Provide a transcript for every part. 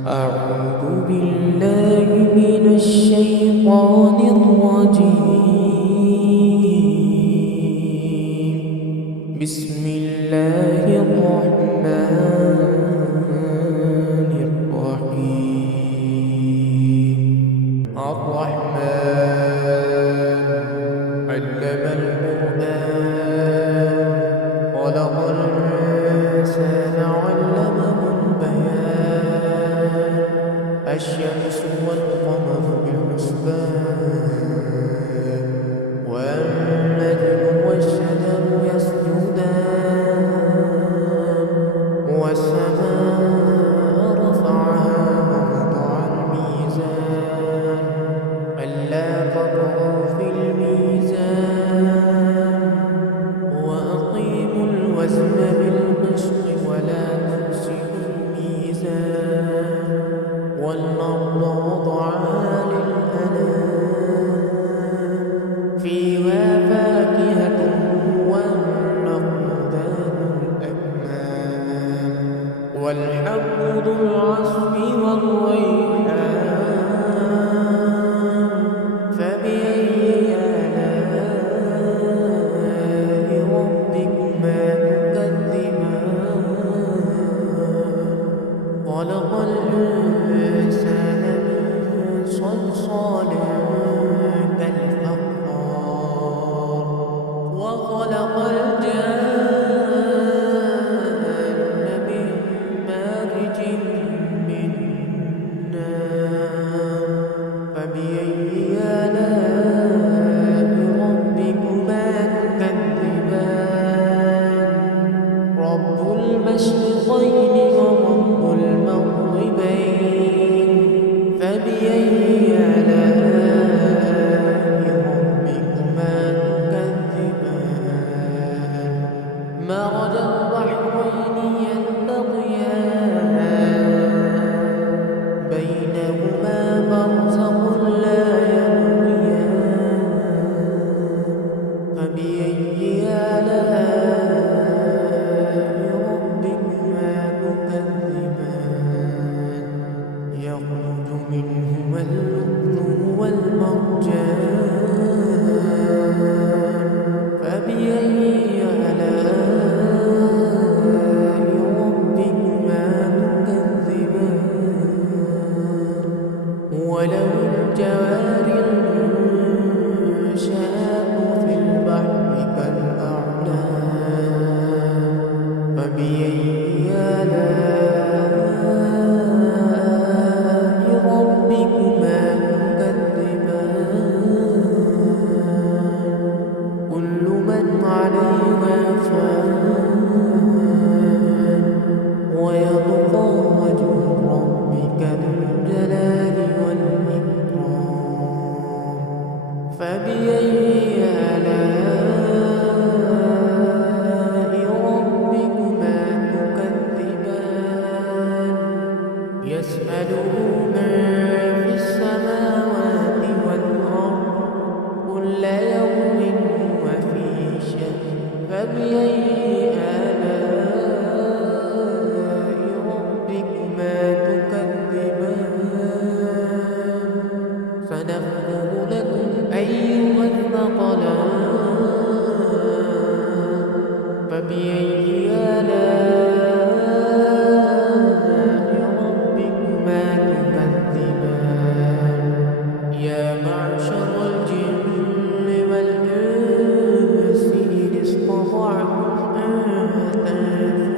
أعوذ بالله من الشيطان الرجيم. بسم الله الرحمن الرحيم. الرحمن علم القرآن خلق الإنسان علمه البيان. الشمس والقمر بحسبان والنجم والشجر يسجدان والسماء رفعها ووضع الميزان ألا تطغوا في الميزان وأقيموا الوزن بالقسط ولا تخسروا الميزان والأرض وضعها للأنام فيها فاكهة والنخل ذات الأكمام والحب ذو العصف والريحان فبأي آلاء ربكما تكذبان خلق الإنسان من صلصال كالفخار وخلق الجان من مارج من نار فبأي آلاء ربكما تكذبان رب المشرقين ورب المغربين فبأي آلاء ربكما تكذبان مرج البحرين يلتقيان بينهما برزخ لا يبغيان فبأي آلاء ربكما تكذبان يخرج منهما اللؤلؤ والمرجان فبأي آلاء ربكما تكذبان وله الجوار المنشآت في البحر كالأعلام فبأي آلاء ربكما تكذبان كل من عليها فان ويبقى وجه ربك ذو الجلال والإكرام فبأي آلاء ربكما تكذبان يسأله من في السماوات والأرض كل يوم هو في شأن فبأي آلاء ربكما تكذبان سنفرغ لكم أيها الثقلان فبأي آلاء ربكما تكذبان يا معشر الجن والإنس إن استطعتم أن تنفذوا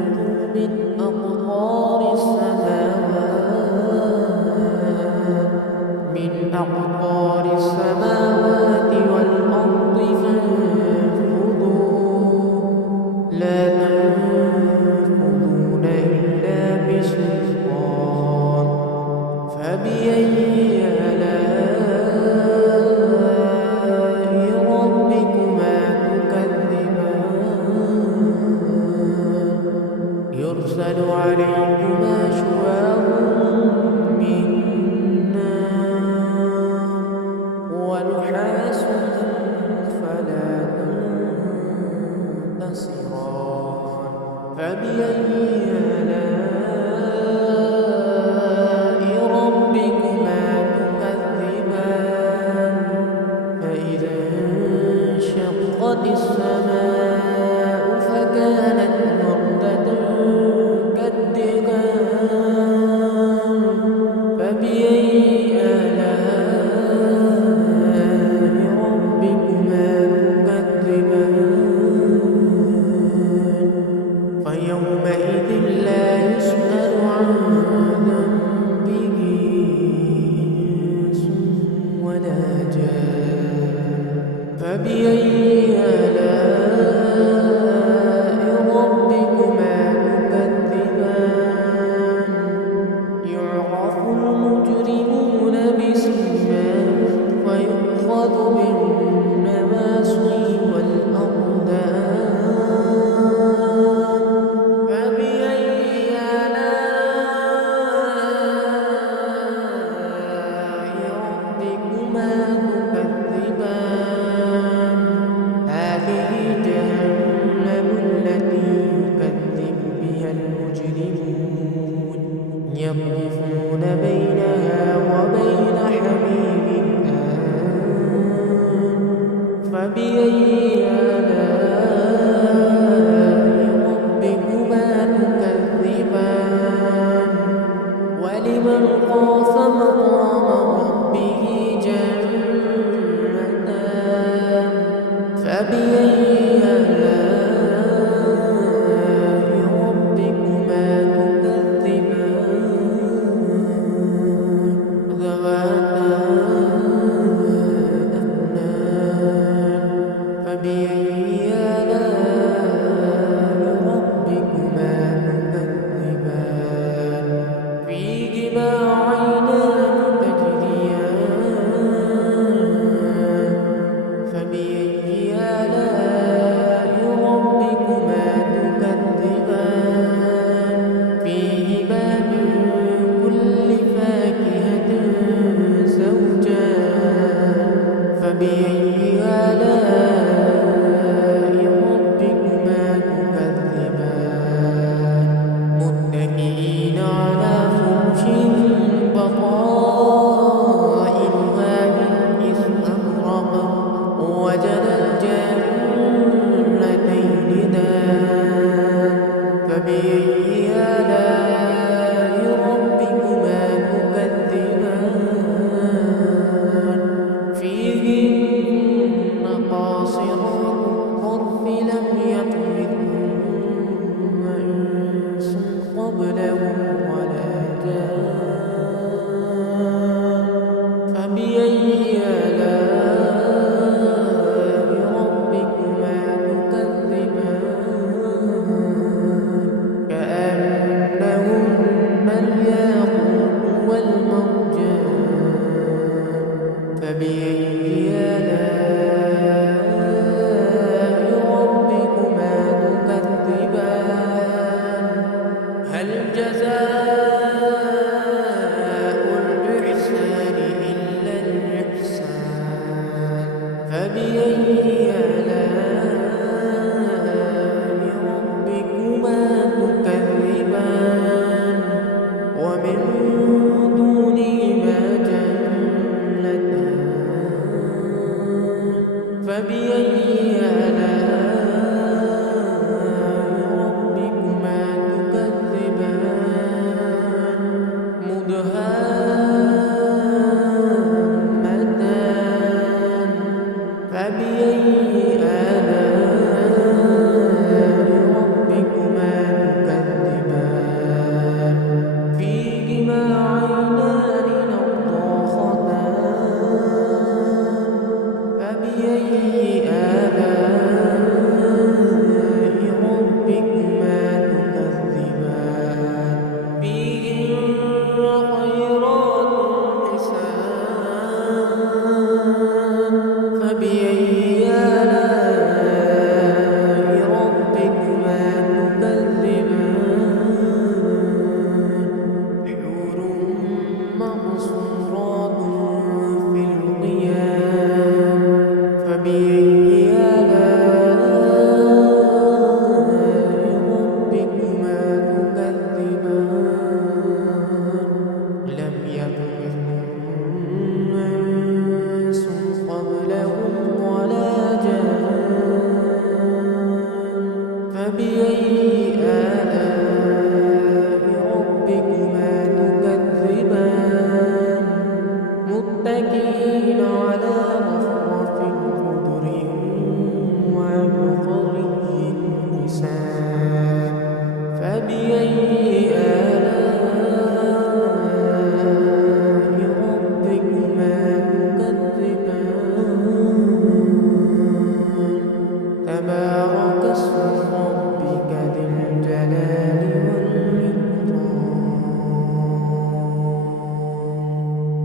من أقطار السماوات والأرض فانفذوا لا تنفذون إلا بسلطان فبأي آلاء ربكما تكذبان يرسل عليكما شواظ من نار ونحاس فلا تنتصران فبأي آلاء المجرمون بسيماهم فيؤخذ بالنواصي والأقدام فبأي آلاء ربكما تكذبان هذه جهنم التي يكذب بها المجرمون يطوفون بينها وبين حميم آن فبأي آلاء ربكما تكذبان ولمن خاف مقام ربه جنتان فبأي